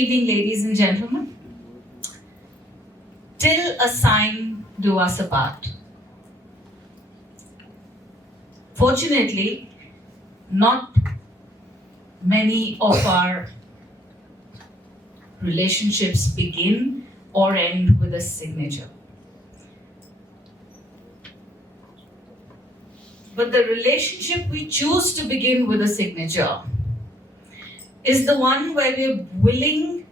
evening, ladies and gentlemen. Till a sign do us apart. Fortunately, not many of our relationships begin or end with a signature. But the relationship we choose to begin with a signature is the one where we're willing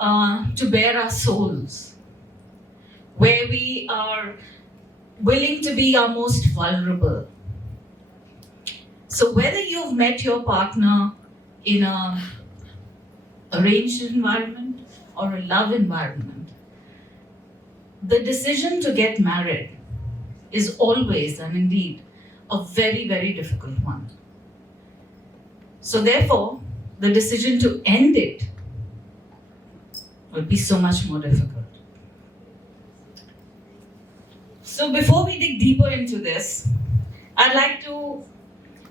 to bare our souls, where we are willing to be our most vulnerable. So whether you've met your partner in a arranged environment or a love environment, the decision to get married is always and indeed a very, very difficult one. So therefore, the decision to end it would be so much more difficult. So before we dig deeper into this, I'd like to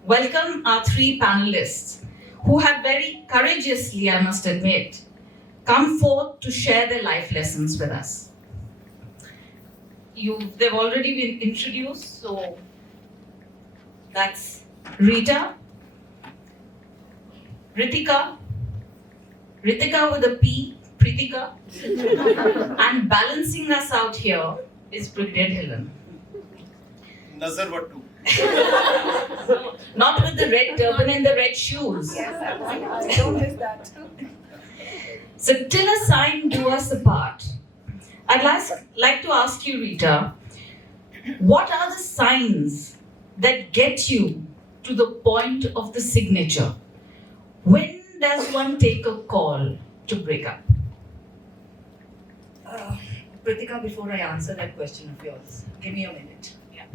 welcome our three panelists who have very courageously, I must admit, come forth to share their life lessons with us. They've already been introduced, so that's Reeta, Ritika with a P, Pritika, and balancing us out here is Brig Dhillon. Nazar Vattu. Not with the red turban and the red shoes. Yes, I don't miss that. So till a sign do us apart. I'd like to ask you, Reeta, what are the signs that get you to the point of the signature? When does one take a call to break up? Pritika, before I answer that question of yours, give me a minute. Yeah.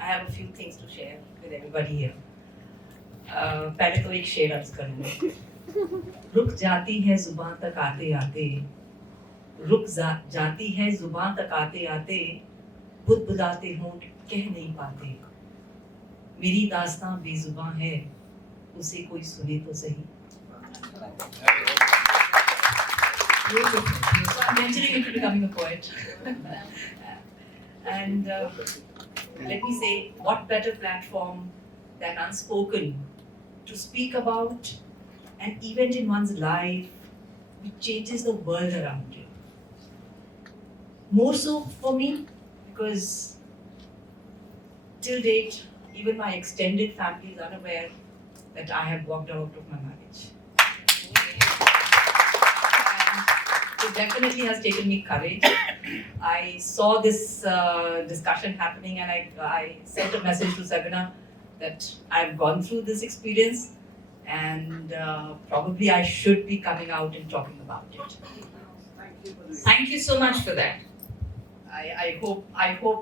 I have a few things to share with everybody here. पहले तो एक शेर अर्ज करूँगी. रुक जाती है जुबान तक आते आते, रुक जाती है जुबान तक आते आते, बुदबुदाते होंठ कह नहीं पाते. मेरी दास्तां बेजुबां है, उसे कोई सुने तो सही. So I'm venturing into becoming a poet. And let me say, what better platform than Unspoken to speak about an event in one's life which changes the world around you. More so for me, because till date, even my extended family is unaware that I have walked out of my marriage. And it definitely has taken me courage. I saw this discussion happening and I sent a message to Sabina that I've gone through this experience and probably I should be coming out and talking about it. Thank you so much for that. I hope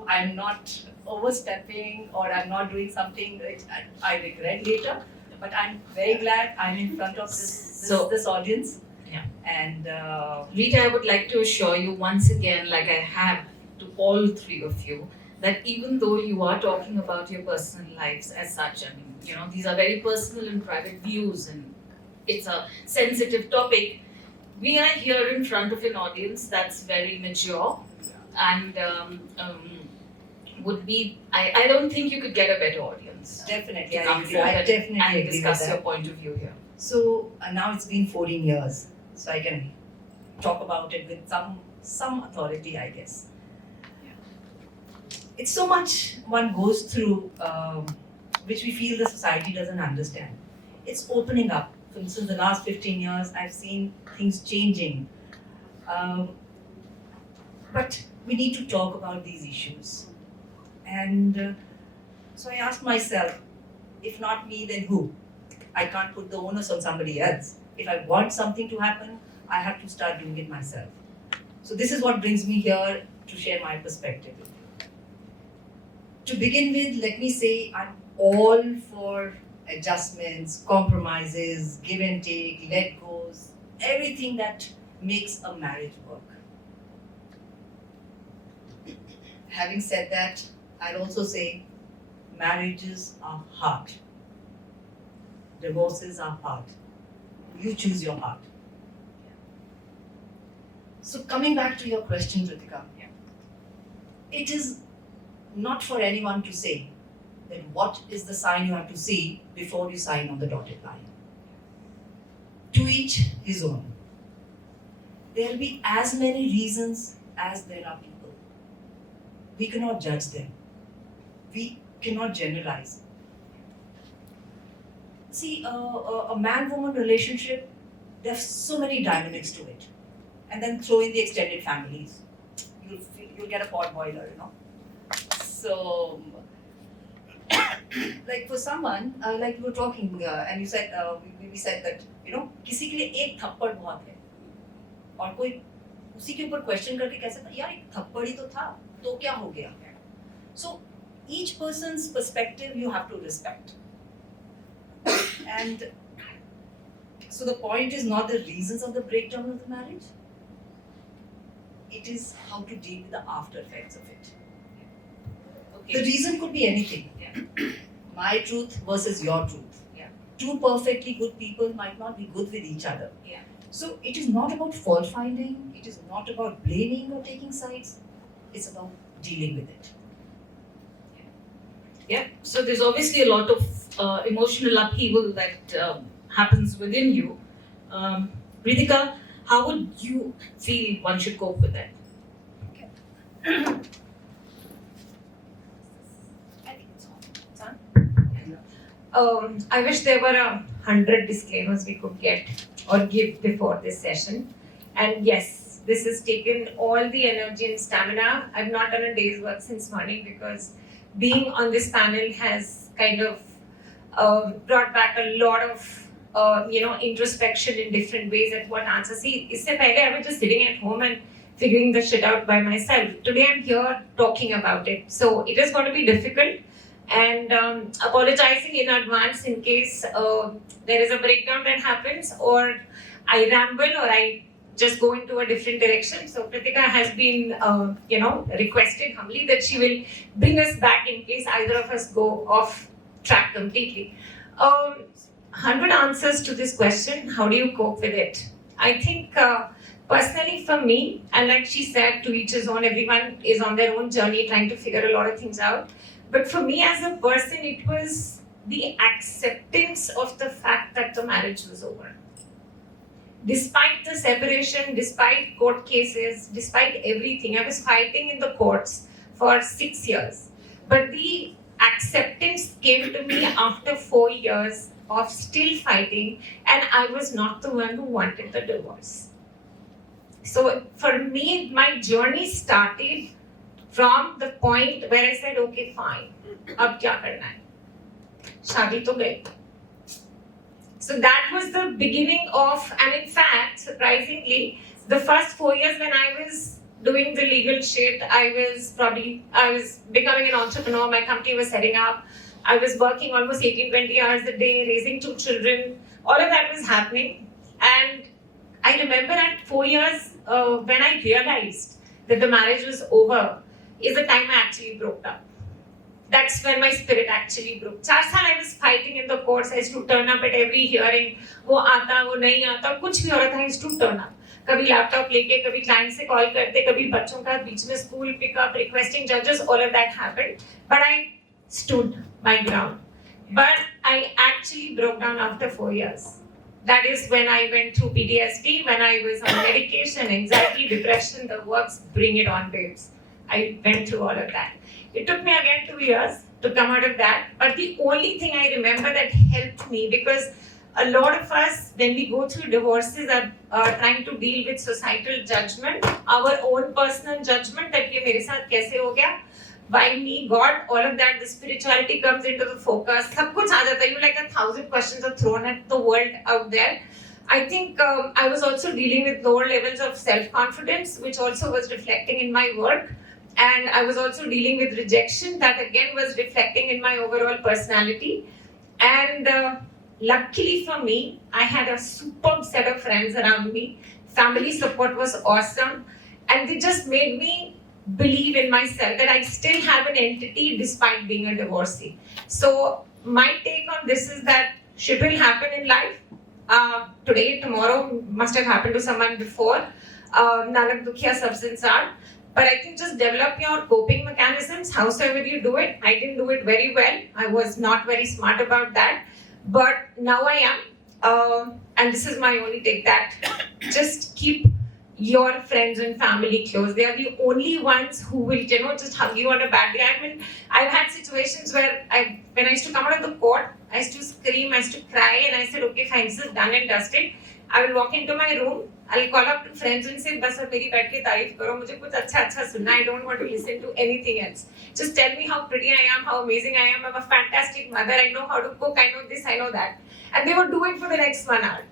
I'm not overstepping or I'm not doing something which I regret later. But I'm very glad I'm in front of this audience. Yeah. And Reeta, I would like to assure you once again, like I have to all three of you, that even though you are talking about your personal lives as such, I mean, you know, these are very personal and private views and it's a sensitive topic. We are here in front of an audience that's very mature and would be, I don't think you could get a better audience. definitely, To come I forward definitely and agree with discuss your that. point of view here. So now it's been 14 years, so I can talk about it with some authority, I guess. It's so much one goes through, which we feel the society doesn't understand. It's opening up. For instance, the last 15 years, I've seen things changing. But we need to talk about these issues. And so I asked myself, if not me, then who? I can't put the onus on somebody else. If I want something to happen, I have to start doing it myself. So this is what brings me here to share my perspective with you. To begin with, let me say I'm all for adjustments, compromises, give and take, let goes, everything that makes a marriage work. Having said that, I'd also say marriages are hard. Divorces are hard. You choose your heart. So coming back to your question, Ritika, it is not for anyone to say that what is the sign you have to see before you sign on the dotted line. To each his own. There will be as many reasons as there are people. We cannot judge them. We cannot generalize. See, a man-woman relationship, there's so many dynamics to it. And then throw in the extended families. You'll get a pot boiler, you know. So, like for someone, like you were talking, and you said, we said that, you know, किसी के लिए एक थप्पड़ बहुत है, और कोई उसी के ऊपर question करके कह सकता, यार एक थप्पड़ ही तो था, तो क्या हो गया? So, each person's perspective you have to respect. And so the point is not the reasons of the breakdown of the marriage. It is how to deal with the after effects of it. Okay. The reason could be anything. Yeah. My truth versus your truth. Yeah. Two perfectly good people might not be good with each other. Yeah. So it is not about fault finding, it is not about blaming or taking sides, it's about dealing with it. Yeah, so there's obviously a lot of emotional upheaval that happens within you. Ritika, how would you feel one should cope with that? I think it's on. I wish there were 100 disclaimers we could get or give before this session. And yes, this has taken all the energy and stamina. I've not done a day's work since morning because being on this panel has kind of brought back a lot of introspection in different ways at what answer. See, isse pehle I was just sitting at home and figuring the shit out by myself. Today I'm here talking about it. So it is going to be difficult. And apologizing in advance in case there is a breakdown that happens or I ramble or I just go into a different direction. So Pritika has been, requested humbly that she will bring us back in case either of us go off track completely. 100 answers to this question, how do you cope with it? I think personally for me, and like she said, to each his own, everyone is on their own journey trying to figure a lot of things out. But for me as a person, it was the acceptance of the fact that the marriage was over. Despite the separation, despite court cases, despite everything, I was fighting in the courts for 6 years. But the acceptance came to me after 4 years of still fighting, and I was not the one who wanted the divorce. So for me, my journey started from the point where I said, okay, fine, अब क्या करना है? शादी तो गई. So that was the beginning of, and in fact, surprisingly, the first 4 years when I was doing the legal shit, I was becoming an entrepreneur, my company was setting up, I was working almost 18-20 hours a day, raising 2 children, all of that was happening. And I remember at 4 years, when I realized that the marriage was over, is the time I actually broke up. That's when my spirit actually broke. 4 साल I was fighting in the courts. I used to turn up at every hearing. वो आता, वो नहीं आता, कुछ भी हो रहा था. I used to turn up. कभी लैपटॉप लेके, कभी क्लाइंट से कॉल करते, कभी बच्चों का बीच में school pickup, requesting judges, all of that happened. But I stood my ground. But I actually broke down after 4 years. That is when I went through PTSD, when I was on medication, anxiety, depression, the works, bring it on, babes. I went through all of that. It took me again 2 years to come out of that. But the only thing I remember that helped me, because a lot of us, when we go through divorces, are trying to deal with societal judgment, our own personal judgment that ये मेरे साथ कैसे हो गया, why me, God, all of that, the spirituality comes into the focus. सब कुछ आ जाता है. You like 1,000 questions are thrown at the world out there. I think I was also dealing with lower levels of self-confidence, which also was reflecting in my work. And I was also dealing with rejection that again was reflecting in my overall personality. And luckily for me, I had a superb set of friends around me. Family support was awesome. And they just made me believe in myself that I still have an entity despite being a divorcee. So my take on this is that shit will happen in life. today, tomorrow must have happened to someone before. Nanak Dukhiya substance art. But I think just develop your coping mechanisms, howsoever you do it. I didn't do it very well. I was not very smart about that. But now I am. And this is my only take, that just keep your friends and family close. They are the only ones who will, just hug you on a bad day. I mean, I've had situations where when I used to come out of the court, I used to scream, I used to cry, and I said, okay, fine, this is done and dusted. I will walk into my room, I'll call up to friends and say, बस अब मेरी बैठ के तारीफ करो, मुझे कुछ अच्छा सुनना, I don't want to listen to anything else. Just tell me how pretty I am, how amazing I am, I'm a fantastic mother, I know how to cook, I know this, I know that. And they would do it for the next 1 hour.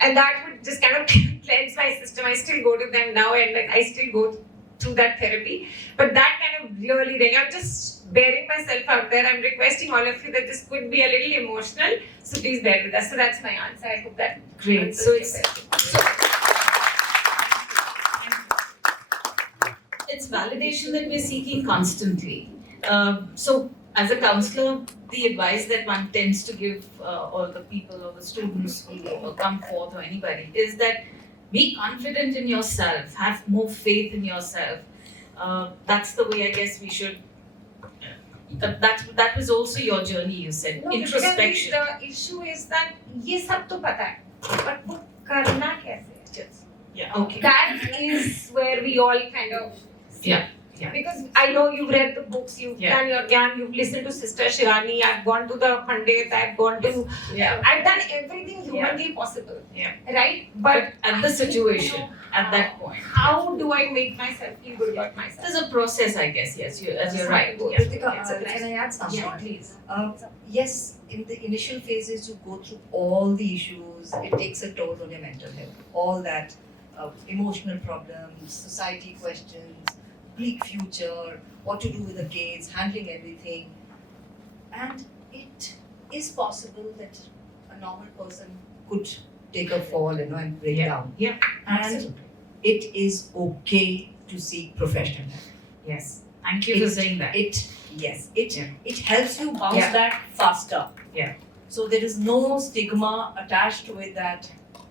And that would just kind of cleanse my system. I still go to them now, and I still go through that therapy. But that kind of really, I'm just bearing myself out there. I'm requesting all of you that this could be a little emotional, so please bear with us. So that's my answer. I hope that Great. So it's validation that we're seeking constantly. So as a counselor, the advice that one tends to give all the people or the students who come forth or anybody is that be confident in yourself, have more faith in yourself. That's the way I guess we should. That was also your journey, you said. No, introspection. The issue is that ये सब तो पता है, but वो करना कैसे? Yeah. Okay. That is where we all kind of. Yeah. Because I know you've read the books, you've done your gyan, you've listened to Sister Shirani, I've gone to the Pandit, I've gone to. I've done everything humanly possible. Right? But at the situation, at that point. How do I make myself feel good about myself? There's a process, I guess, yes. You're right. Ritika, can I add something? Yeah, please. Yes, in the initial phases, you go through all the issues. It takes a toll on your mental health. All that emotional problems, society questions, bleak future, what to do with the kids, handling everything. And it is possible that a normal person could take a fall, and break down. Yeah. And Absolutely. it is okay to seek professional help. Yes. Thank you for saying that. It helps you bounce Yeah. back faster. Yeah. So there is no stigma attached to it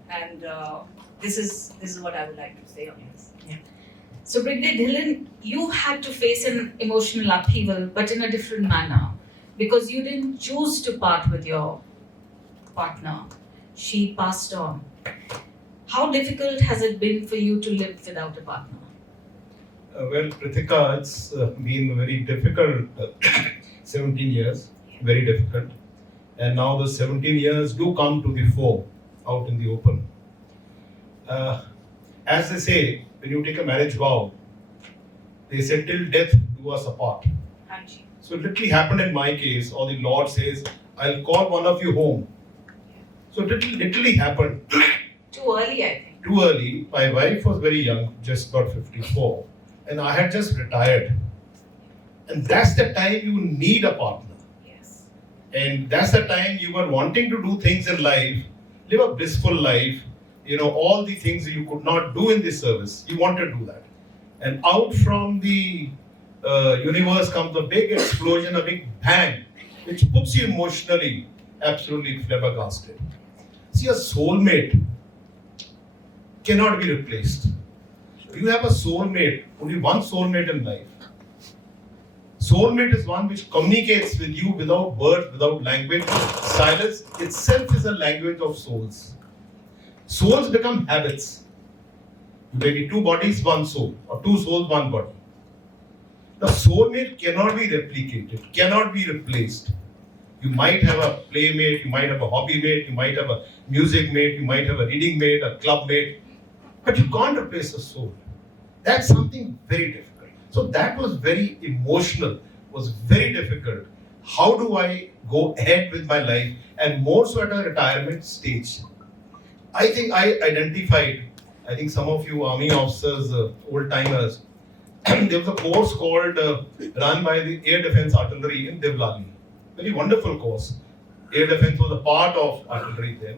and this is what I would like to say on this. So, Brig, Dhillon, you had to face an emotional upheaval, but in a different manner, because you didn't choose to part with your partner. She passed on. How difficult has it been for you to live without a partner? Well, Pritika, it's been very difficult 17 years, very difficult. And now the 17 years do come to the fore, out in the open. As they say, when you take a marriage vow, they say till death do us apart. So it literally happened in my case, or the Lord says, I'll call one of you home. So it literally happened. Too early, I think. Too early. My wife was very young, just about 54. And I had just retired. And that's the time you need a partner. Yes. And that's the time you were wanting to do things in life, live a blissful life, all the things that you could not do in this service. You want to do that. And out from the universe comes a big explosion, a big bang, which puts you emotionally absolutely flabbergasted. See, a soulmate cannot be replaced. You have a soulmate, only one soulmate in life. Soulmate is one which communicates with you without words, without language. Silence itself is a language of souls. Souls become habits. Maybe 2 bodies, 1 soul, or 2 souls, 1 body. The soulmate cannot be replicated, cannot be replaced. You might have a playmate, you might have a hobby mate, you might have a music mate, you might have a reading mate, a club mate, but you can't replace a soul. That's something very difficult. So that was very emotional, was very difficult. How do I go ahead with my life, and more so at a retirement stage? I think I identified, I think some of you army officers, old timers, there was a course called run by the Air Defense Artillery in Devlali. Very wonderful course. Air Defense was a part of artillery then,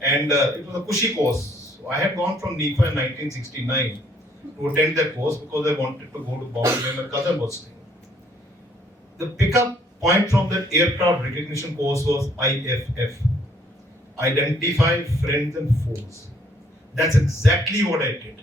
and it was a cushy course. So I had gone from NIFA in 1969 to attend that course because I wanted to go to Bombay where my cousin was staying. The pickup point from that aircraft recognition course was IFF. identify friends and foes. That's exactly what I did.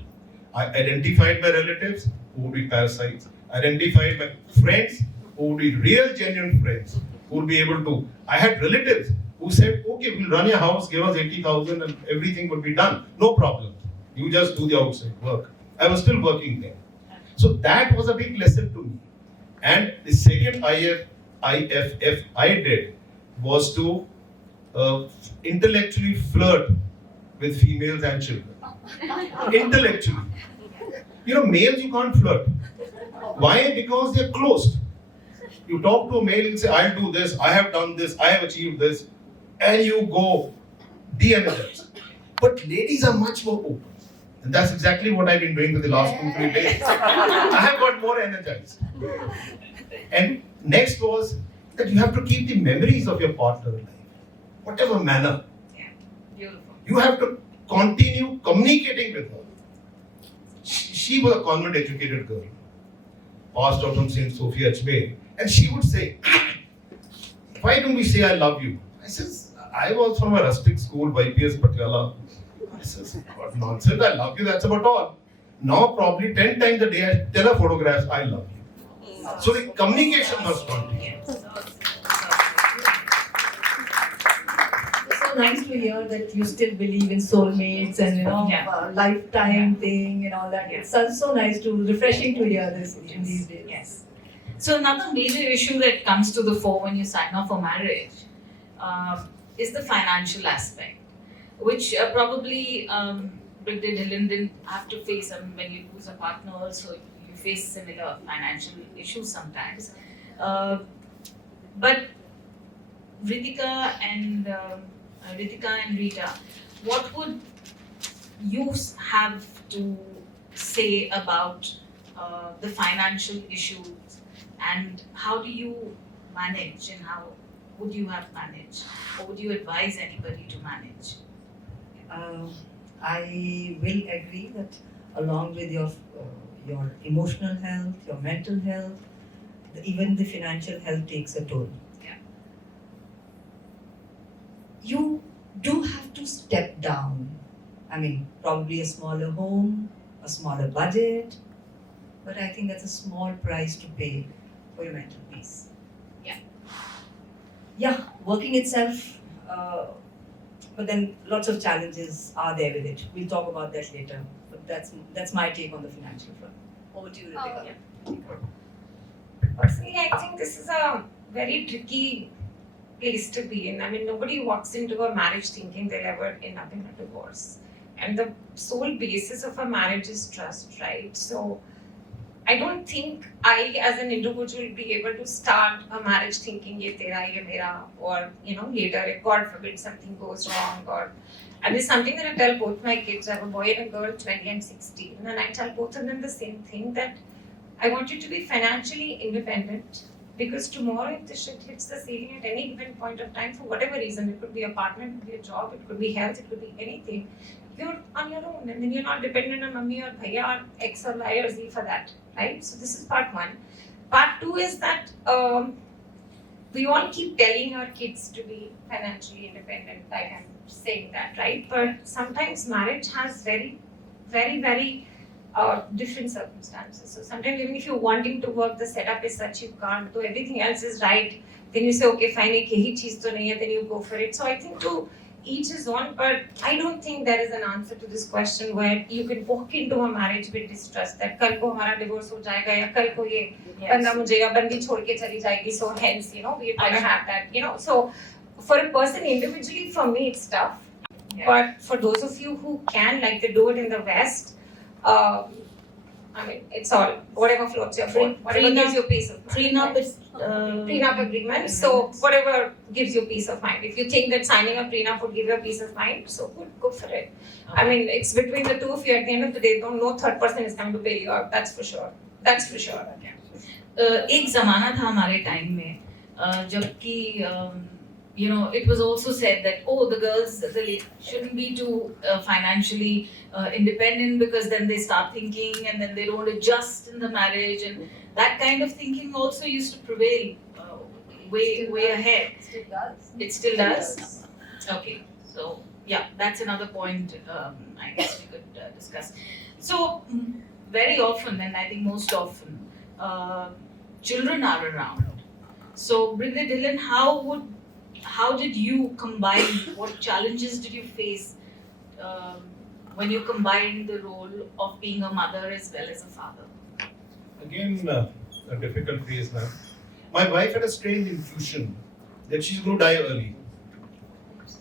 I identified my relatives who would be parasites, identified my friends who would be real, genuine friends, who would be able to. I had relatives who said, okay, we'll run your house, give us 80,000 and everything would be done. No problem. You just do the outside work. I was still working there. So that was a big lesson to me. And the second IFF I did was to intellectually flirt with females and children. Intellectually. You know, males you can't flirt. Why? Because they're closed. You talk to a male and say, I'll do this, I have done this, I have achieved this, and you go de-energized. But ladies are much more open. And that's exactly what I've been doing for the last 2-3 days. I have got more energized. And next was that you have to keep the memories of your partner alive. Whatever manner. Yeah, beautiful. You have to continue communicating with her. She was a convent educated girl, passed out from St. Sophia Ajmer, and she would say, why don't we say I love you? I says, I was from a rustic school, YPS Patiala. I says, what nonsense, I love you, that's about all. Now probably 10 times a day I tell her photographs, I love you. So the communication must continue. It's so nice to hear that you still believe in soulmates and lifetime thing and all that. It's so nice to, refreshing to hear this in these days. Yes. So another major issue that comes to the fore when you sign up for marriage is the financial aspect, which probably Brig Dhillon didn't have to face. When you lose a partner also, you face similar financial issues sometimes. But Ritika and Reeta, what would you have to say about the financial issues, and how do you manage, and how would you have managed, or would you advise anybody to manage? I will agree that along with your emotional health, your mental health, even the financial health takes a toll. Yeah. You do have to step down. I mean, probably a smaller home, a smaller budget, but I think that's a small price to pay for your mental peace. Yeah. Yeah, working itself, but then lots of challenges are there with it. We'll talk about that later. But that's my take on the financial front. Over to you, Ritika. Personally, I think this is a very tricky place to be in. I mean, nobody walks into a marriage thinking they'll ever end up in a divorce. And the sole basis of a marriage is trust, right? So I don't think I, as an individual, will be able to start a marriage thinking ye tera, ye mera, or later, if God forbid something goes wrong, and it's something that I tell both my kids. I have a boy and a girl, 20 and 16, and I tell both of them the same thing, that I want you to be financially independent, because tomorrow if the shit hits the ceiling at any given point of time, for whatever reason, it could be a partner, it could be a job, it could be health, it could be anything, you're on your own, and then you're not dependent on mummy or bhaiya or X or Y or Z for that, right? So this is part one. Part two is that we all keep telling our kids to be financially independent, like I'm saying that, right? But sometimes marriage has very, very, very different circumstances. So sometimes even if you're wanting to work, the setup is such you can't, though everything else is right, then you say, okay, fine, ek yahi cheez to nahi hai, then you go for it. So I think to each his own, but I don't think there is an answer to this question where you can walk into a marriage with distrust that kal ko hamara divorce ho jayega ya kal ko ye banda mujhe ya bandi chhod ke chali jayegi, so hence we're gonna have that, so for a person individually, for me it's tough. But for those of you who can, like they do it in the West, I mean, it's all whatever floats your boat, whatever gives you peace of mind. Prenup agreement. So whatever gives you peace of mind. If you think that signing a prenup would give you peace of mind, so good, go for it. I mean, it's between the two of you. At the end of the day, no third person is coming to bail you out. That's for sure. That's for sure. एक ज़माना था हमारे time में जबकि it was also said that the girls shouldn't be too financially independent, because then they start thinking and then they don't adjust in the marriage, and that kind of thinking also used to prevail way ahead. Still does. It still does? Okay. So yeah, that's another point I guess we could discuss. So very often, and I think most often, children are around. So Brig, Dhillon, how did you combine? What challenges did you face when you combined the role of being a mother as well as a father? Again, a difficult phase, ma'am. My wife had a strange intuition that she's going to die early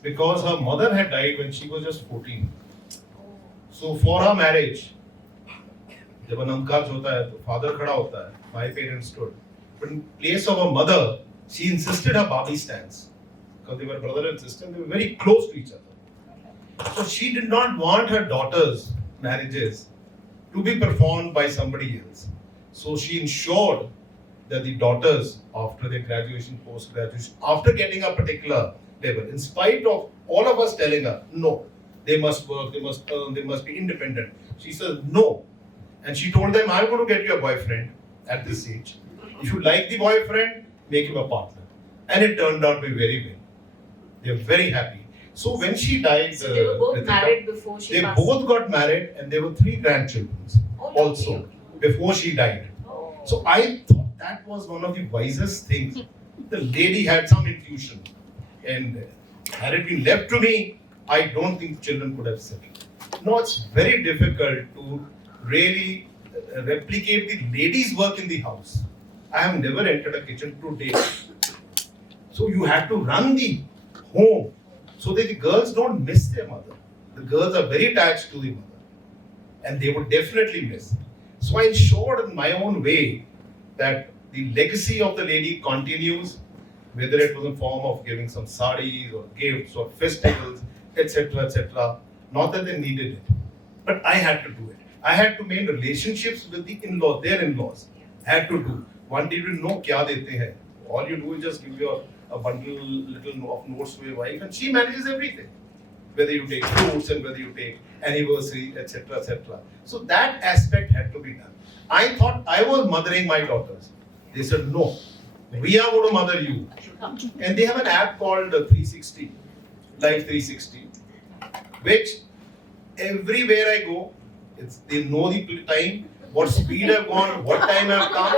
because her mother had died when she was just 14. So for her marriage, जब अनंकाज होता है तो father खड़ा होता है, my parents stood. But in place of her mother, she insisted her Babi stance because they were brother and sister and they were very close to each other. So she did not want her daughters' marriages to be performed by somebody else. So she ensured that the daughters, after their graduation, post-graduation, after getting a particular level, in spite of all of us telling her, no, they must work, they must earn, they must be independent. She says, no. And she told them, I'm going to get you a boyfriend at this age. If you like the boyfriend, make him a partner. And it turned out to be very well. They were very happy. So when she died, So they were both Ritika, married before she they passed. both got married and there were 3 grandchildren also before she died. Oh. So I thought that was one of the wisest things. The lady had some intuition, and had it been left to me, I don't think children could have settled. No, it's very difficult to really replicate the lady's work in the house. I have never entered a kitchen to date. So you have to run the home so that the girls don't miss their mother. The girls are very attached to the mother, and they would definitely miss. So I ensured in my own way that the legacy of the lady continues, whether it was in form of giving some saris or gifts or festivals, etc., etc. Not that they needed it, but I had to do it. I had to maintain relationships with the in-laws, their in-laws. Had to do. One didn't know kya dete hai. All you do is just give your a bundle little of notes to your wife, and she manages everything. Whether you take fruits and whether you take anniversary, etc., etc. So that aspect had to be done. I thought I was mothering my daughters. They said, no, we are going to mother you. And they have an app called 360, Life 360, which everywhere I go, they know the time, what speed I've gone, what time I've come.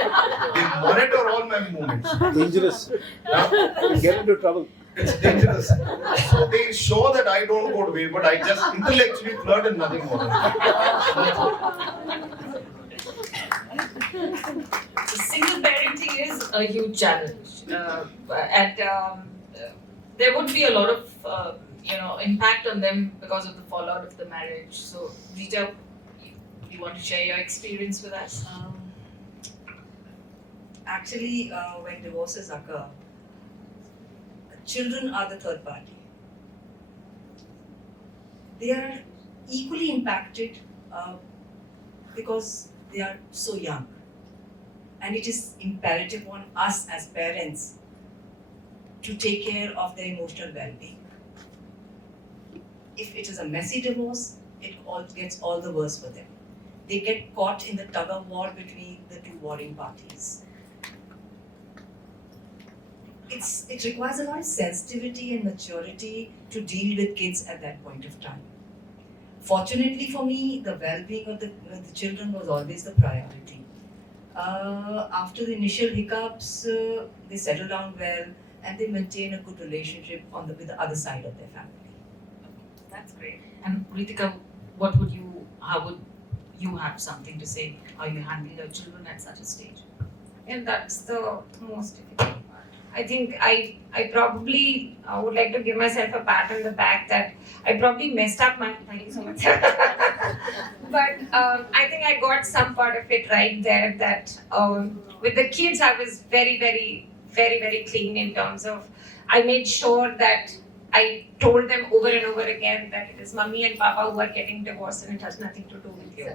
They monitor all my movements. Dangerous. You get into trouble. It's dangerous. So they show that I don't go to bed, but I just intellectually flirt and nothing more. So single parenting is a huge challenge, and there would be a lot of impact on them because of the fallout of the marriage. So Reeta, you want to share your experience with us? Actually, when divorces occur, children are the third party. They are equally impacted because they are so young. And it is imperative on us as parents to take care of their emotional well-being. If it is a messy divorce, it all gets all the worse for them. They get caught in the tug of war between the two warring parties. It requires a lot of sensitivity and maturity to deal with kids at that point of time. Fortunately for me, the well-being of the children was always the priority. After the initial hiccups, they settle down well and they maintain a good relationship with the other side of their family. That's great. And Ritika, how would you have something to say how you handle your children at such a stage? And that's the most difficult part. I think I probably would like to give myself a pat on the back that I probably messed up my. Thank you so much. But I think I got some part of it right there. That with the kids, I was very, very, very, very clean in terms of I made sure that I told them over and over again that it is mommy and papa who are getting divorced and it has nothing to do with you.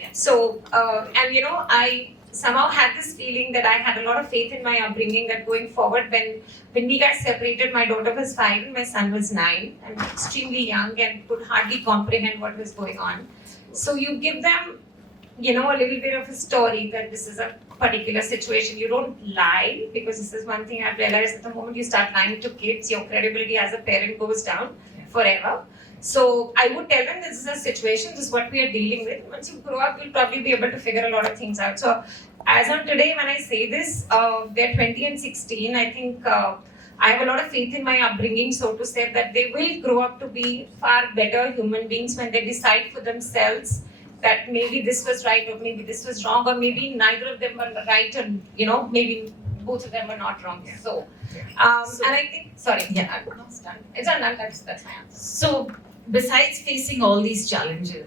Yeah. So, and I somehow had this feeling that I had a lot of faith in my upbringing that going forward when we got separated, my daughter was 5 and my son was 9 and extremely young and could hardly comprehend what was going on. So you give them, a little bit of a story that this is a particular situation. You don't lie, because this is one thing I've realized that the moment you start lying to kids, your credibility as a parent goes down. Yeah. forever. So I would tell them this is a situation, this is what we are dealing with. Once you grow up, you'll probably be able to figure a lot of things out. So as on today, when I say this, they're 20 and 16. I think I have a lot of faith in my upbringing, so to say, that they will grow up to be far better human beings when they decide for themselves that maybe this was right or maybe this was wrong, or maybe neither of them were right, and maybe both of them were not wrong. So, and I think, sorry, Yeah. I'm not done. It's done. That's my answer. So, besides facing all these challenges,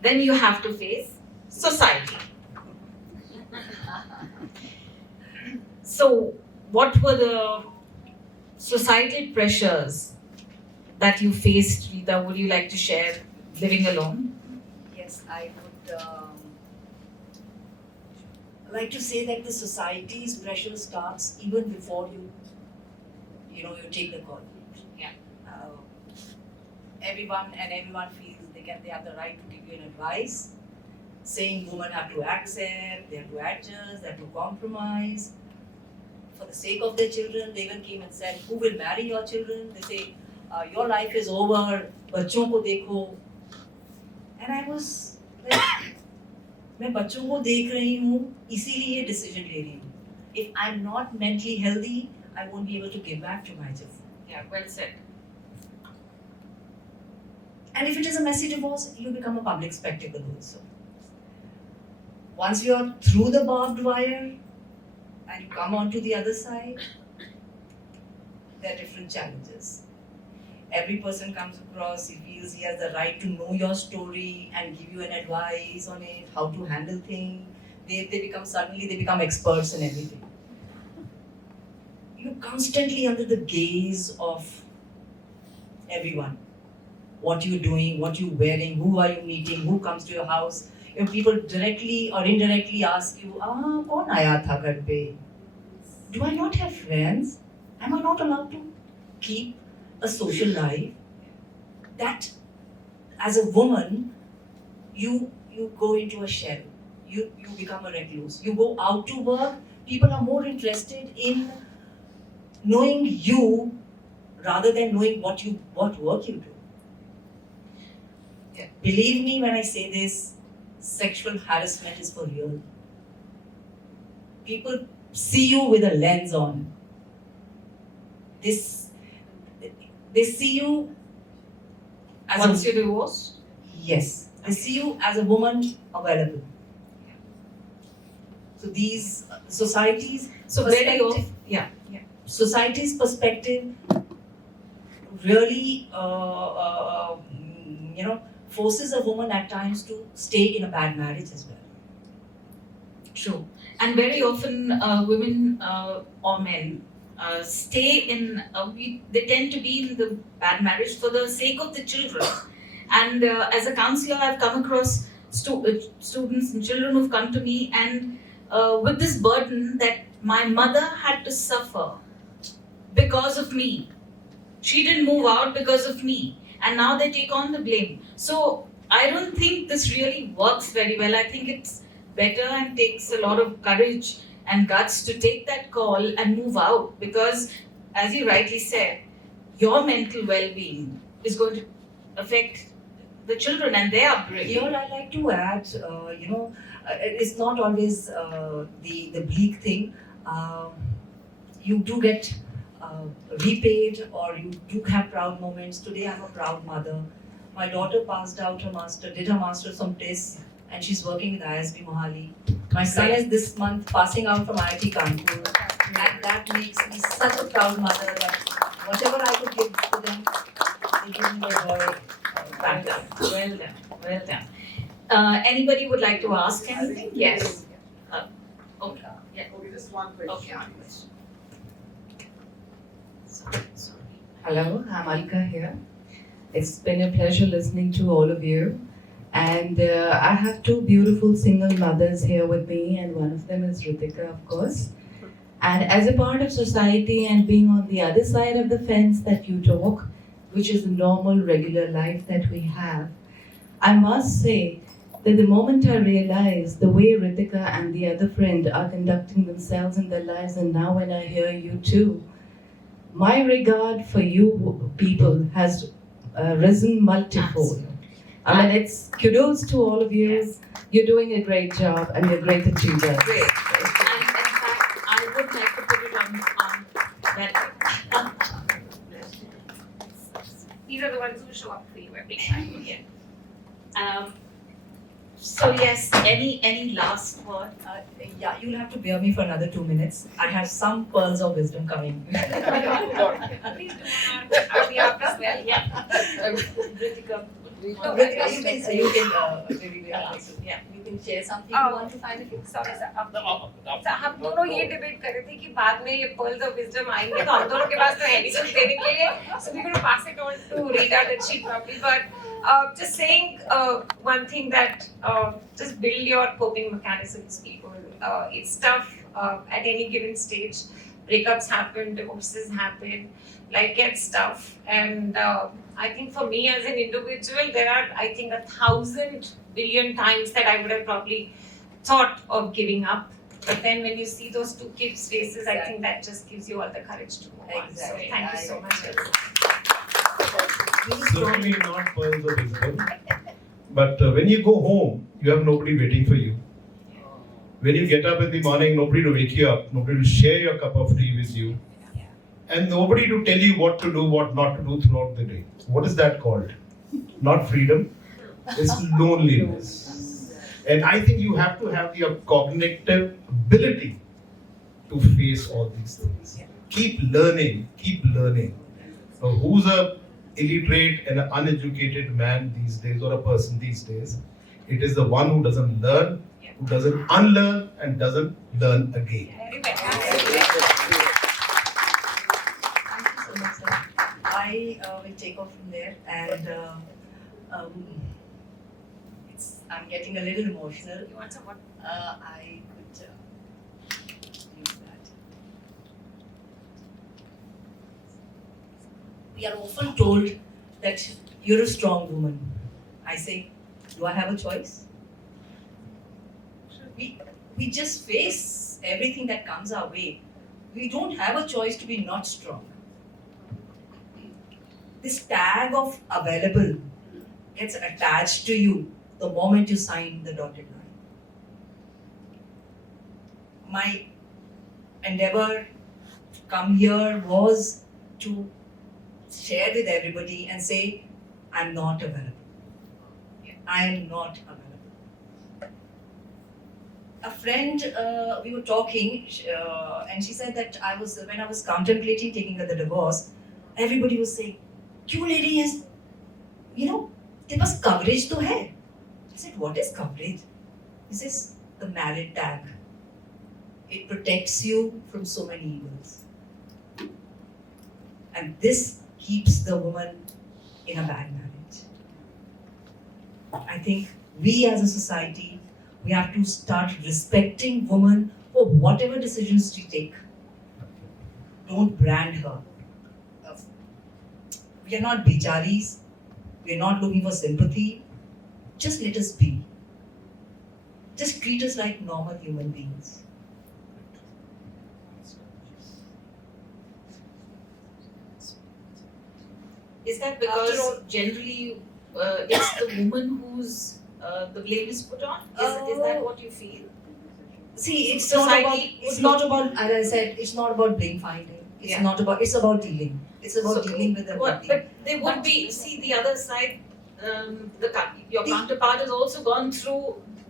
then you have to face society. So, what were the societal pressures that you faced, Reeta? Would you like to share living alone? Yes, I would like to say that the society's pressure starts even before you take the call. Yeah. Everyone feels they have the right to give you an advice, saying women have to accept, they have to adjust, they have to compromise. For the sake of their children, they even came and said, who will marry your children? They say, your life is over, बच्चों को देखो. And I was like, मैं बच्चों को देख रही हूँ, इसीलिए ये decision ले रही हूँ. If I'm not mentally healthy, I won't be able to give back to my children. Yeah, well said. And if it is a messy divorce, you become a public spectacle also. Once you're through the barbed wire and you come onto the other side, there are different challenges. Every person comes across, he feels he has the right to know your story and give you an advice on it, how to handle things. They become experts in everything. You're constantly under the gaze of everyone. What you're doing, what you're wearing, who are you meeting, who comes to your house. People directly or indirectly ask you, kaun aaya tha ghar pe? Do I not have friends? Am I not allowed to keep a social life? That, as a woman, you go into a shell. You become a recluse. You go out to work, people are more interested in knowing you rather than knowing what work you do. Yeah. Believe me when I say this, sexual harassment is for real. People see you with a lens on. They see you as Once you divorce? yes. They see you as a woman available. So these societies, So very perspective- often, yeah. society's perspective really, forces a woman at times to stay in a bad marriage as well. True. And very often women or men stay in, they tend to be in the bad marriage for the sake of the children. And as a counselor, I've come across students and children who've come to me and with this burden that my mother had to suffer because of me. She didn't move out because of me. And now they take on the blame. So I don't think this really works very well. I think it's better and takes a lot of courage and guts to take that call and move out, because as you rightly said, your mental well-being is going to affect the children and their upbringing. Here I'd like to add, it's not always the bleak thing. You do get repaid, or you do have proud moments. Today I'm a proud mother. My daughter passed out her did her master's from TIS, and she's working with ISB Mohali. My son is this month passing out from IIT Kanpur, and that makes me such a proud mother that whatever I could give to them, they give me a joy. Well done. Well done. Well done. Anybody would like to ask anything? Yes. Okay. Yeah. Okay, just one question. Okay, one question. Sorry. Hello, I'm Alka here. It's been a pleasure listening to all of you. And I have two beautiful single mothers here with me, and one of them is Ritika, of course. And as a part of society and being on the other side of the fence that you talk, which is the normal, regular life that we have, I must say that the moment I realized the way Ritika and the other friend are conducting themselves in their lives, and now when I hear you too, my regard for you people has risen multifold. I mean, it's kudos to all of you. Yes. You're doing a great job and you're great achievers. Great. And in fact, I would like to put it on that. These are the ones who show up for you every time. Yeah. So yes, any last word? Yeah, you'll have to bear me for another 2 minutes. I have some pearls of wisdom coming. Please do not. I'll be up as well. Yeah. Ritika. No, Ritika, you can Yeah. you can share something Oh. you want to finally. Sorry sir. Sir हम दोनों ये debate कर रहे थे कि बाद में ये pearls of wisdom आएंगे तो हम दोनों के पास तो है नहीं कुछ देने के लिए. So we're going to pass it on to Reeta that she probably. But just saying one thing that just build your coping mechanisms, people. It's tough at any given stage. Breakups happen, divorces happen, life gets tough, and I think for me as an individual, there are I think 1,000 billion times that I would have probably thought of giving up. But then when you see those two kids' faces, I think that just gives you all the courage to move on. So Exactly. thank you so much. Certainly not pearls of wisdom. But when you go home, you have nobody waiting for you. When you get up in the morning, nobody to wake you up, nobody to share your cup of tea with you, and nobody to tell you what to do, what not to do throughout the day. What is that called? Not freedom, it's loneliness. And I think you have to have the cognitive ability to face all these things. Keep learning, keep learning. So who's a illiterate and an uneducated man these days, or a person these days? It is the one who doesn't learn, who doesn't unlearn and doesn't learn again. Very well. Thank you so much, sir. I will take off from there, and I'm getting a little emotional. You want some water? I could use that. We are often told that you're a strong woman. I say, do I have a choice? We just face everything that comes our way. We don't have a choice to be not strong. This tag of available gets attached to you the moment you sign the dotted line. My endeavor to come here was to share with everybody and say, I'm not available. I am not available. A friend, we were talking, and she said that when I was contemplating taking the divorce, everybody was saying, "क्यों ले रही है? You know, तेरे पास coverage तो है." I said, "What is coverage?" He says, "The married tag. It protects you from so many evils, and this keeps the woman in a bad marriage." I think we as a society, we have to start respecting women for whatever decisions she take. Don't brand her. We are not bicharis. We are not looking for sympathy. Just let us be. Just treat us like normal human beings. Is that because generally it's the woman who's the blame is put on? Is that what you feel? See, it's Society not about, as I said, it's not about blame finding. It's Yeah. not about, it's about dealing. It's about So, dealing with the But they would be, see the other side, your counterpart has also gone through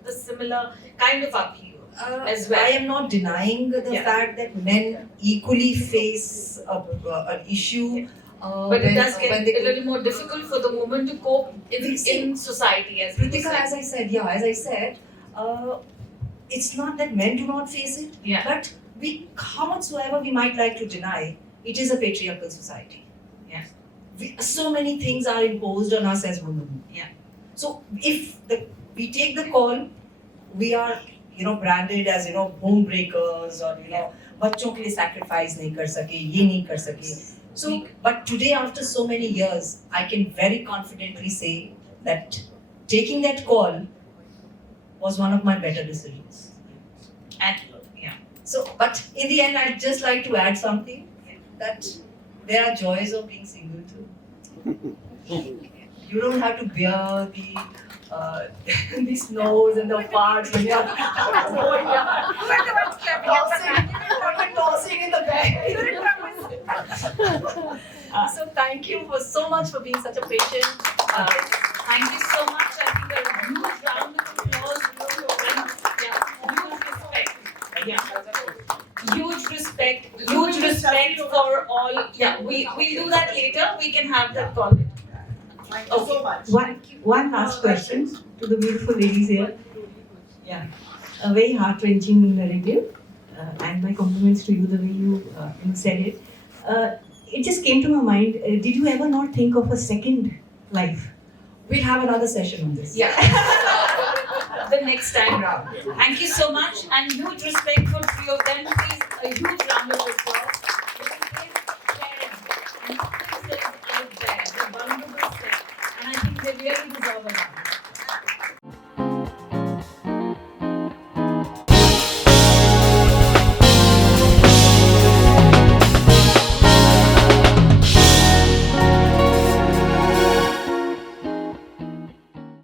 the similar kind of upheaval. as well. I am not denying the Yeah. fact that men equally face an issue. But it does get a little more difficult for the woman to cope in society as Pritika, as I said, it's not that men do not face it, Yeah. but how muchsoever we might like to deny, it is a patriarchal society. Yeah. So many things are imposed on us as women. Yeah. So if we take the call, we are branded as home breakers or बच्चों के लिए sacrifice नहीं कर सके, ये नहीं कर सके. So, but today after so many years, I can very confidently say that taking that call was one of my better decisions. And yeah. So, but in the end, I'd just like to add something that there are joys of being single too. You don't have to bear the snows and the farts when you're tossing in the bed. So thank you so much for being such a patient. Thank you so much. I think a huge round of applause. And huge respect for all. Yeah, we'll do that later. We can have that call. Thank you so much. One last question to the beautiful ladies here. Yeah, a very heart-wrenching narrative, and my compliments to you the way you said it. It just came to my mind. Did you ever not think of a second life? We'll have another session on this. Yeah. The next time round. Thank you so much and huge respect for three of them. Please, a huge round of applause.